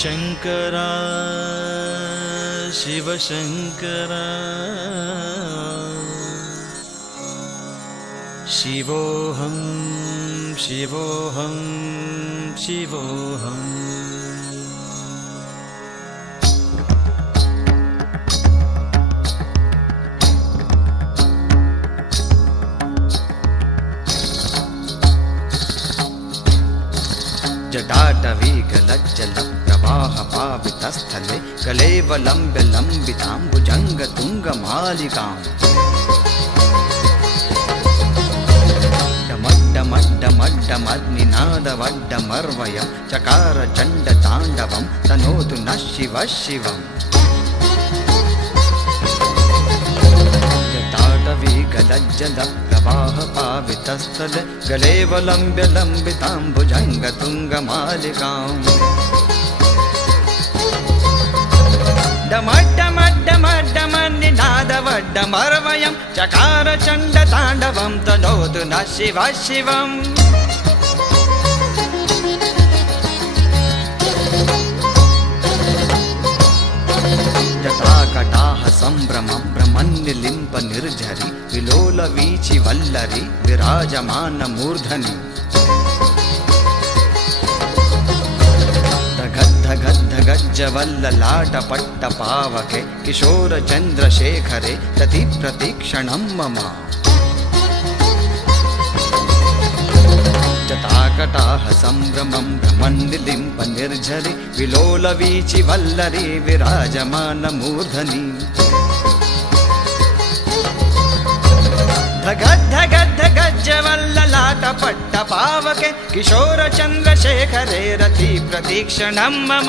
शंकरा शिव शंकरा शिवोऽहं शिवोऽहं शिवोऽहम् जटाटवीगलज्जलप्रवाहपावितस्थले कलेवलम्ब्य लम्बिताम्बुजङ्गतुङ्गमालिकाम् डमड्डमड्डमड्डमद्निनादवड्डमर्वयं चकार चण्डताण्डवं तनोतु नः शिवः शिवम् जटाटवीगलज्जलप्रवाहपावितस्थले गलेवलम्ब्य लम्बिताम्बुजङ्गतुङ्गमालिकाम् डमड्डमड्डमड्डमन्निनादवड्डमर्वयं चकार चण्डताण्डवं तनोतु नः शिवः शिवम् जटाकटाह सम्भ्रमं भ्रमन्निलिम्प निर्झरि विलोलवीचि वल्लरि विराजमान मूर्धनि धगद्धगद्धगज्जवल्ललाटपट्टपावके किशोर चन्द्रशेखरे रति प्रतीक्षणं मम जटाकटाह सम्भ्रमं भ्रमन्निलिम्प निर्झरि विलोलवीचि वल्लरि विराजमान मूर्धनि धगद्धगद्धगज्जवल्ललाटपट्टपावके किशोर चन्द्रशेखरे रति प्रतीक्षणं मम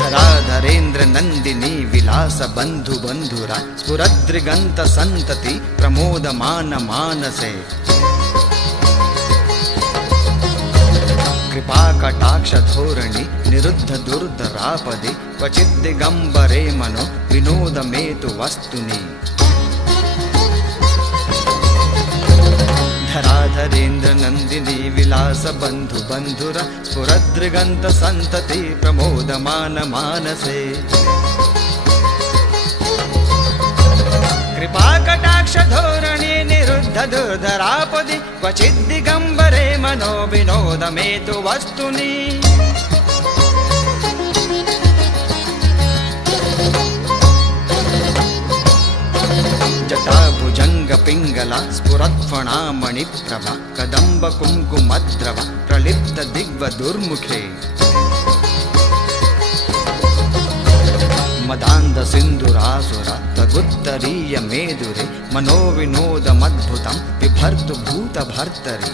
धराधरेन्द्र नन्दिनी विलास बन्धु बन्धुरा स्फुरद्रिगन्त सन्तति प्रमोदमान मानसे कृपाकटाक्ष धोरणि निरुद्ध दुर्धरापदि क्वचिद्दिगम्बरे मनो विनोदमेतु वस्तुनि धराधरेन्द्र नन्दिनी विलास बन्धु बन्धुरा स्फुरद्रिगन्त सन्तति प्रमोदमान मानसे कृपाकटाक्ष धोरणि निरुद्ध दुर्धरापदि क्वचिद्दिगम्बरे मनो विनोदमेतु वस्तुनि जटाभुजङ्ग पिङ्गला स्फुरत्फणा मणिप्रभा कदम्ब कुङ्कुमद्रव प्रलिप्त दिग्वदुर्मुखे मदान्ध सिन्धुरासुर तगुत्तरीय मेदुरे मनोविनोदमद्भुतं बिभर्तु भूतभर्तरि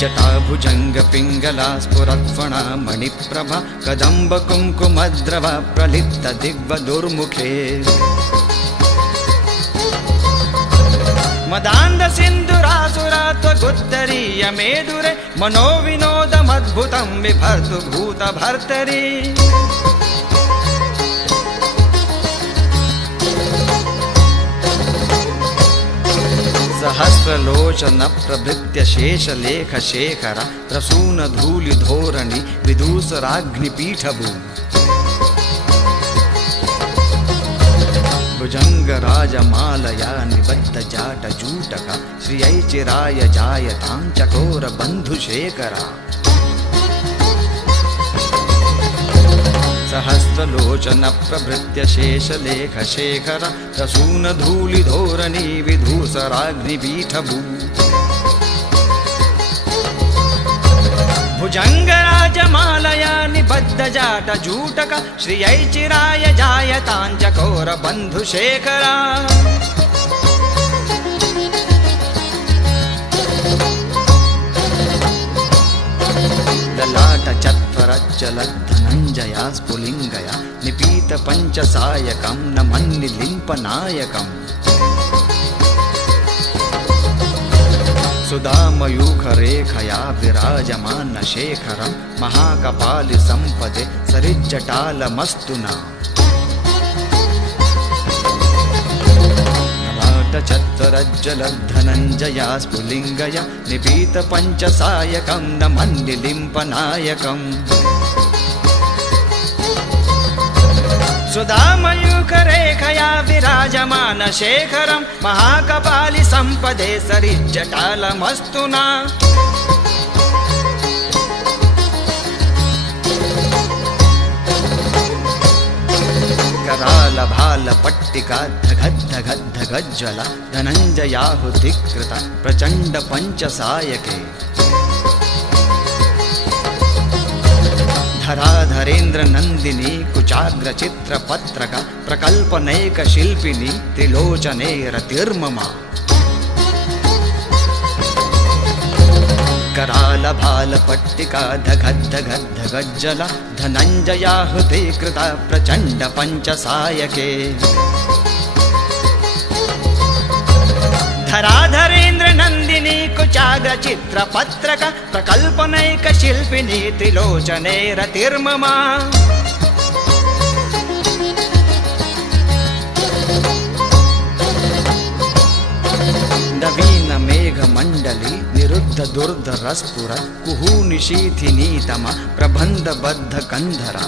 जटाभुजङ्ग पिङ्गला स्फुरत्फणा मणिप्रभा कदम्ब कुङ्कुमद्रव प्रलिप्त दिग्वदुर्मुखे मदान्ध सिन्धुरासुरा त्वगुत्तरीय मेदुरे मनोविनोदमद्भुतं बिभर्तु भूतभर्तरि सहस्रलोचन प्रभृत्य शेषलेख शेखर प्रसून धूलि धोरणि विदूसराग्निपीठभू भुजङ्गराजमालया निबद्धजाटजूटका श्रियैचिराय जायतां चकोरबन्धुशेखरा सहस्रलोचनप्रभृत्य शेषलेखशेखर प्रसूनधूलिधोरणी विधूसराग्निपीठभू भुजङ्गराजमालया निबद्धजाटजूटक श्रियैचिराय जायतां चकोरबन्धुशेखरा ललाटचत्वरज्जलद्धनञ्जया स्फुलिङ्गया निपीतपञ्चसायकं नमन्निलिम्पनायकम् सुधामयूखरेखया विराजमानशेखरं महाकपालिसम्पदे सरिज्जटालमस्तु नः ललाटचत्वरज्जलद्धनञ्जया स्फुलिङ्गया निपीतपञ्चसायकं नमन्निलिम्पनायकम् सुधामयूखरेखया विराजमानशेखरं महाकपालिसम्पदे सरिज्जटालमस्तु नः करालभालपट्टिका धगद्धगद्धगज्ज्वला धनञ्जयाहुतिकृता प्रचण्डपञ्चसायके धराधरेन्द्र नन्दिनी कुचाग्रचित्रपत्रक प्रकल्पनैकशिल्पिनी त्रिलोचने रतिर्ममा करालभालपट्टिका धगद्धगद्धगज्जला धनञ्जयाहुते कृता प्रचण्डपञ्चसायके धराधरेन्द्र नन्दिनी कुचाग्रचित्रपत्रक प्रकल्पनैकशिल्पिनी त्रिलोचने रतिर्ममा नवीनमेघमण्डली निरुद्धदुर्धरस्फुर कुहूनिशीथिनीतम प्रबन्धबद्धकन्धरा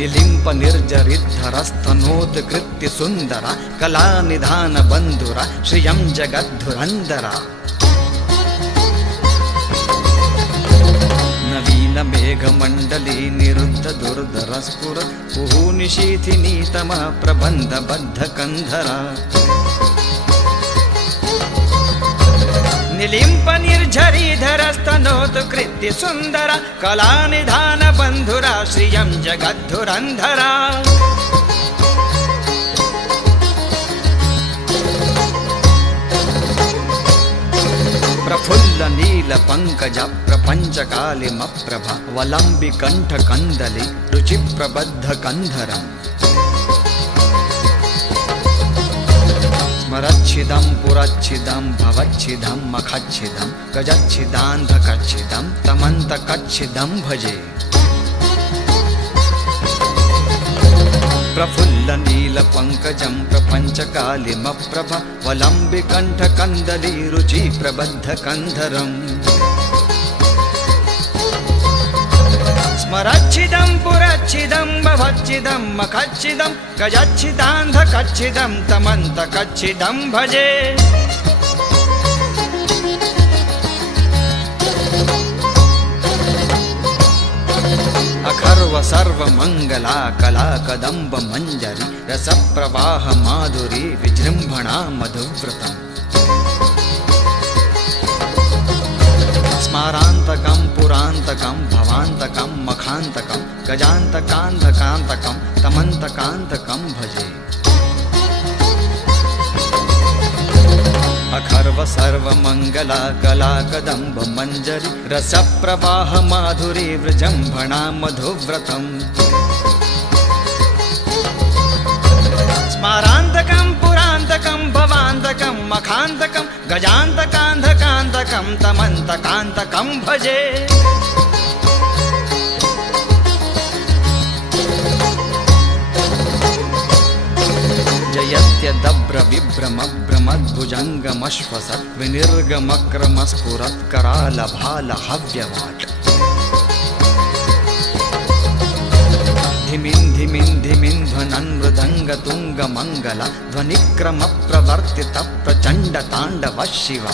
निलिम्प निर्जरिद्धरस्तनोत्कृत्य सुन्दर कलानिधान बन्धुर श्रियं जगद्धुरन्धरा नवीन मेघमण्डली निरुद्ध दुर्धरस्फुर कुहूनिशीथिनीतम प्रबन्धबद्धकन्धरा निलिम्प निर्झरीधरस्तनोत्कृत्य सुन्दर कलानिधान बन्धुरा श्रियं जगद्धुरन्धरा प्रफुल्ल नील पंकज प्रपञ्चकालिमप्रभ वलम्बि कण्ठकन्दलि रुचिप्रबद्धकन्धरम् स्मरच्छिदं पुरच्छिदं भवच्छिदं मखच्छिदं गजच्छिदान्धकच्छिदं तमन्तकच्छिदं भजे प्रफुल्ल नील पंकजं प्रपञ्चकालिमप्रभ वलम्बि कण्ठकन्दली रुचि प्रबद्धकन्धरम् स्मरच्छिदं पुरच्छिदं भवच्छिदं मखच्छिदं गजच्छिदान्धकच्छिदं तमन्तकच्छिदं भजे अखर्व सर्वमङ्गला कला कदम्ब मञ्जरी रसप्रवाह माधुरी विजृम्भणा मधुव्रतम् स्मारान्तकं पुरान्तकं भवान्तकं मखान्तकं गजान्तकान्धकान्तकं तमन्तकान्तकं भजे अखर्व सर्वमङ्गला कला कदम्ब मञ्जरी रसप्रवाह माधुरी विजृम्भणा मधुव्रतम् स्मारान्तकं पुरान्तकं भवान्तकं मखान्तकं गजान्तकान्धकान्तकं तमन्तकान्तकं भजे जयत्यदभ्रविभ्रमभ्रमद्भुजङ्गमश्वसत् विनिर्गमक्रमस्फुरत् करालभालहव्यवाट् धिमिन् धिमिन् धिमिन् ध्वनन् मृदङ्गतुङ्गमङ्गल ध्वनिक्रमप्रवर्तित प्रचण्डताण्डव शिव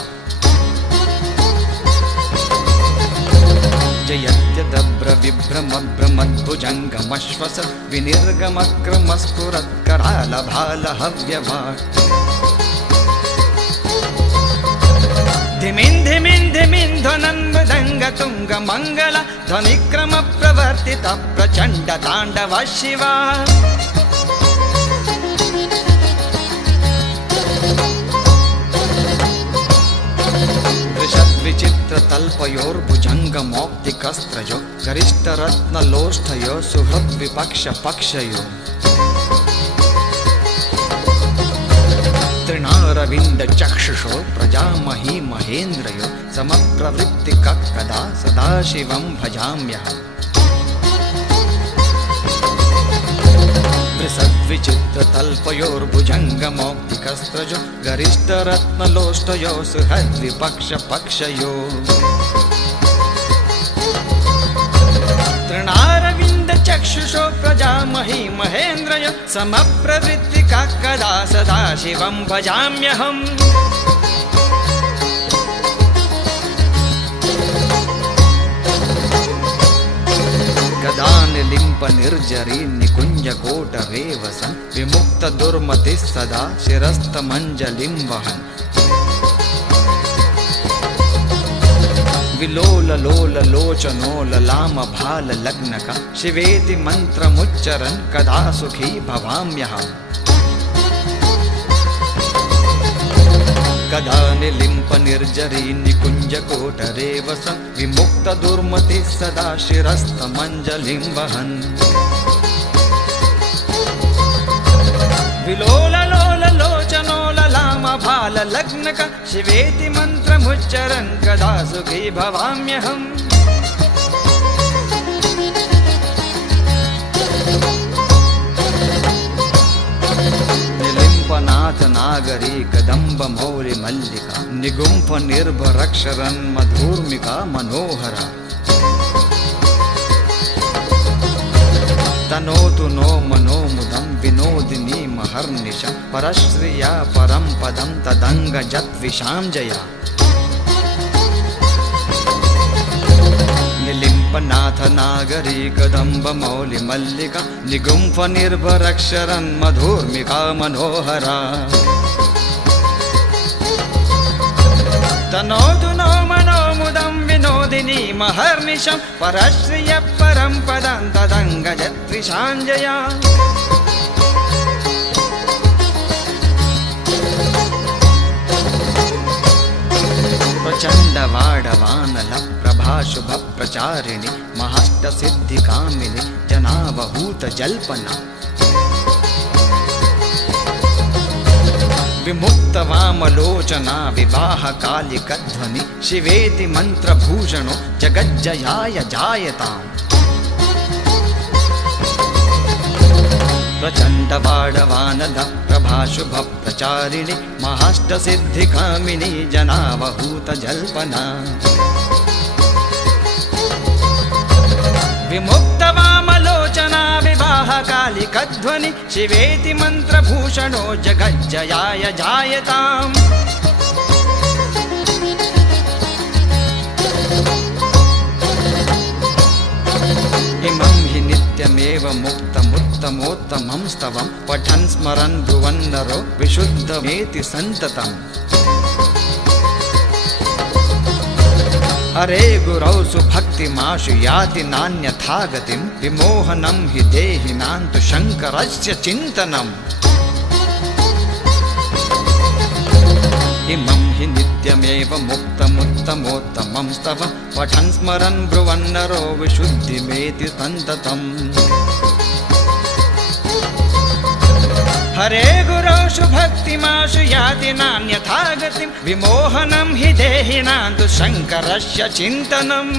जयत्यदभ्रविभ्रमभ्रमद्भुजङ्गमश्वस विनिर्गमक्रमस्फुरत्करालभालहव्यवाट् धिमिन् धिमिन् धिमिन् ध्वनन् मृदङ्गतुङ्गमङ्गल ध्वनिक्रमप्रवर्तित प्रचण्डताण्डव शिव विचित्रतल्पयोर्भुजङ्गमौक्तिकस्त्रयो गरिष्ठरत्नलोष्ठयो सुहृद्विपक्षपक्षयो तृणारविन्दचक्षुषो प्रजामही महेन्द्रयो समप्रवृत्तिकः कदा सदाशिवं भजाम्यहम् सद्विचित्रतल्पयोर्भुजङ्गमौक्तिकस्त्रजो गरिष्ठरत्नलोष्टयो सुहद्विपक्षपक्षयो तृणारविन्दचक्षुषो प्रजामही महेन्द्रयो समप्रवृत्तिकः कदा सदाशिवं भजाम्यहम् गदानिलिम्पनिर्जरी निकुञ्जकोटरेवसन् विमुक्तदुर्मतिः सदा शिरस्तमञ्जलिं वहन् विलोललोललोचनो ललामभाललग्नक शिवेति मन्त्रमुच्चरन् कदा सुखी भवाम्यहम् कदा निलिम्पनिर्जरी निकुञ्जकोटरेवसन् विमुक्तदुर्मतिः सदा शिरस्तमञ्जलिं वहन् विलोललोललोचनो ललामभाललग्नक शिवेति मन्त्रमुच्चरन् कदा सुखी भवाम्यहम् निलिम्पनाथ नागरी कदम्ब मौर्य मल्लिका निगुम्फ निर्भरक्षरन् मधुर्मिका मनोहरा तनोतु नो मनोमुदं विनोदिनी महर्निशं परश्रिया परं पदं तदङ्गजद्विषां जया निलिम्पनाथ नागरी कदम्ब मौलि मल्लिका निगुम्फ निर्भरक्षरन् मधुर्मिका मनोहरा तनोतु नो मनोमुदं विनोदिनी महर्निशं परश्रिय परं पदं तदङ्गजद्विषाञ्जया प्रचण्डवाडवानल प्रभाशुभप्रचारिणि महाष्टसिद्धिकामिनि जनावहूतजल्पना विमुक्तवामलोचना विवाहकालिकध्वनि शिवेति मन्त्रभूषणो जगज्जयाय जायताम् प्रचण्डवाडवानल प्रभाशुभप्रचारिणि महाष्टसिद्धिकामिनि जनावहूतजल्पना विमुक्तवामलोचना विवाहकालिकध्वनि शिवेति मन्त्रभूषणो जगज्जयाय जायताम् इमं हि नित्यमेव मुक्तमुत्तमोत्तमं स्तवं पठन् स्मरन् ब्रुवन्नरो विशुद्धमेति सन्ततम् हरे गुरौ सुभक्तिमाशु याति नान्यथा गतिं विमोहनं हि देहिनां तु शङ्करस्य चिन्तनम् इमं हि नित्यमेव मुक्तमुत्तमोत्तमं स्तवं पठन् स्मरन् ब्रुवन्नरो विशुद्धिमेति सन्ततम् हरे गुरौ शुभक्तिमाशु याति नान्यथा गतिं विमोहनं हि देहिनां तु शङ्करस्य चिन्तनम्